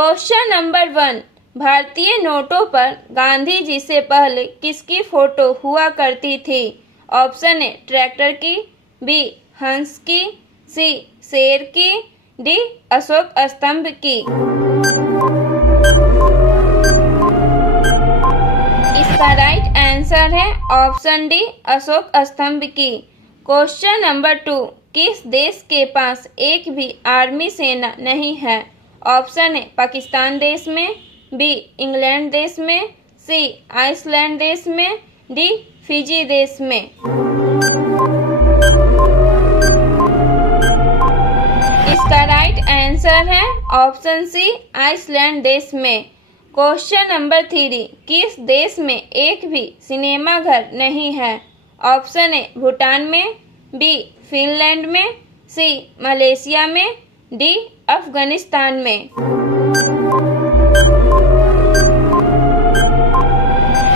Question number 1, भारतीय नोटों पर गांधी जी से पहले किसकी फोटो हुआ करती थी? ऑप्शन ए ट्रैक्टर की, बी हंस की, सी शेर की, डी अशोक स्तंभ की। इसका राइट आंसर है ऑप्शन डी अशोक स्तंभ की। क्वेश्चन नंबर 2, किस देश के पास एक भी आर्मी सेना नहीं है? ऑप्शन ए पाकिस्तान देश में, बी इंग्लैंड देश में, सी आइसलैंड देश में, डी फिजी देश में। इसका राइट आंसर है ऑप्शन सी आइसलैंड देश में। क्वेश्चन नंबर 3, किस देश में एक भी सिनेमा घर नहीं है? ऑप्शन ए भूटान में, बी फिनलैंड में, सी मलेशिया में, डी अफगानिस्तान में।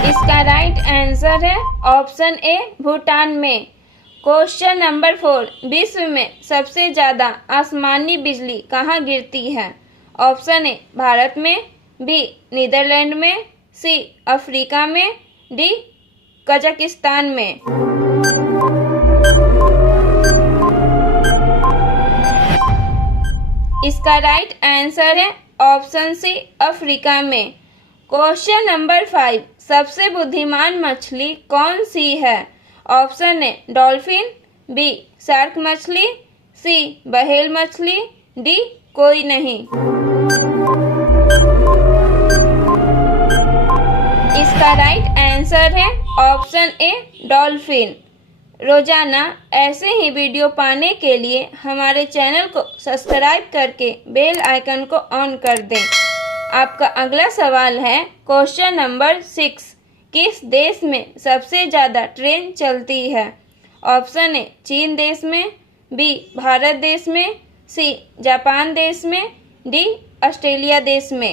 इसका राइट आंसर है ऑप्शन ए भूटान में। क्वेश्चन नंबर 4, विश्व में सबसे ज़्यादा आसमानी बिजली कहाँ गिरती है? ऑप्शन ए भारत में, बी नीदरलैंड में, सी अफ्रीका में, डी कजाकिस्तान में। इसका राइट आंसर है ऑप्शन सी अफ्रीका में। क्वेश्चन नंबर 5, सबसे बुद्धिमान मछली कौन सी है? Option A dolphin, B shark मछली, सी व्हेल मछली, डी कोई नहीं। इसका राइट आंसर है ऑप्शन ए डॉल्फिन। रोजाना ऐसे ही वीडियो पाने के लिए हमारे चैनल को सब्सक्राइब करके बेल आइकन को ऑन कर दें। आपका अगला सवाल है क्वेश्चन नंबर 6, किस देश में सबसे ज़्यादा ट्रेन चलती है? ऑप्शन ए चीन देश में, बी भारत देश में, सी जापान देश में, डी ऑस्ट्रेलिया देश में।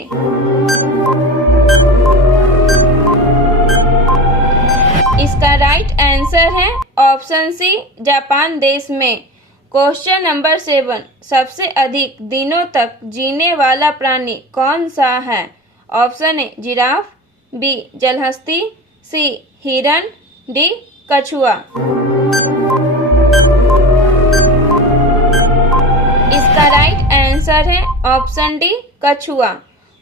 इसका राइट आंसर है ऑप्शन सी जापान देश में। क्वेश्चन नंबर 7, सबसे अधिक दिनों तक जीने वाला प्राणी कौन सा है? ऑप्शन ए जिराफ, बी जलहस्ती, सी हिरन, डी कछुआ। इसका राइट आंसर है ऑप्शन डी कछुआ।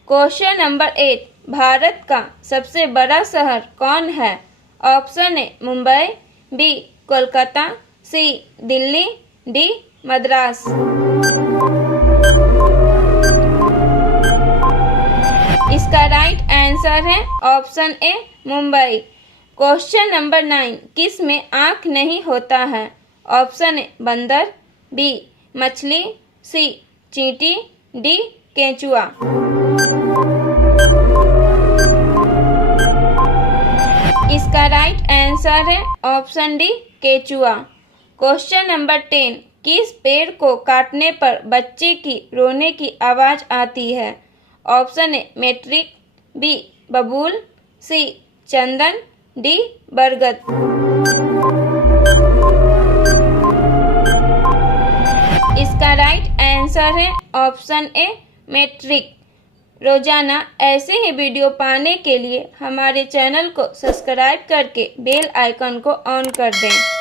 क्वेश्चन नंबर 8, भारत का सबसे बड़ा शहर कौन है? Option A Mumbai, B Kolkata, C Delhi, D Madras. इसका राइट आंसर है option A Mumbai. Question number 9, किस में आँख नहीं होता है? ऑप्शन ए बंदर, बी मछली, सी चींटी, डी केंचुआ। इसका राइट आंसर है ऑप्शन डी केचुआ। क्वेश्चन नंबर 10, किस पेड़ को काटने पर बच्चे की रोने की आवाज़ आती है? ऑप्शन ए मैट्रिक, बी बबूल, सी चंदन, डी बरगद। इसका राइट आंसर है ऑप्शन ए मैट्रिक। रोजाना ऐसे ही वीडियो पाने के लिए हमारे चैनल को सब्सक्राइब करके बेल आइकन को ऑन कर दें।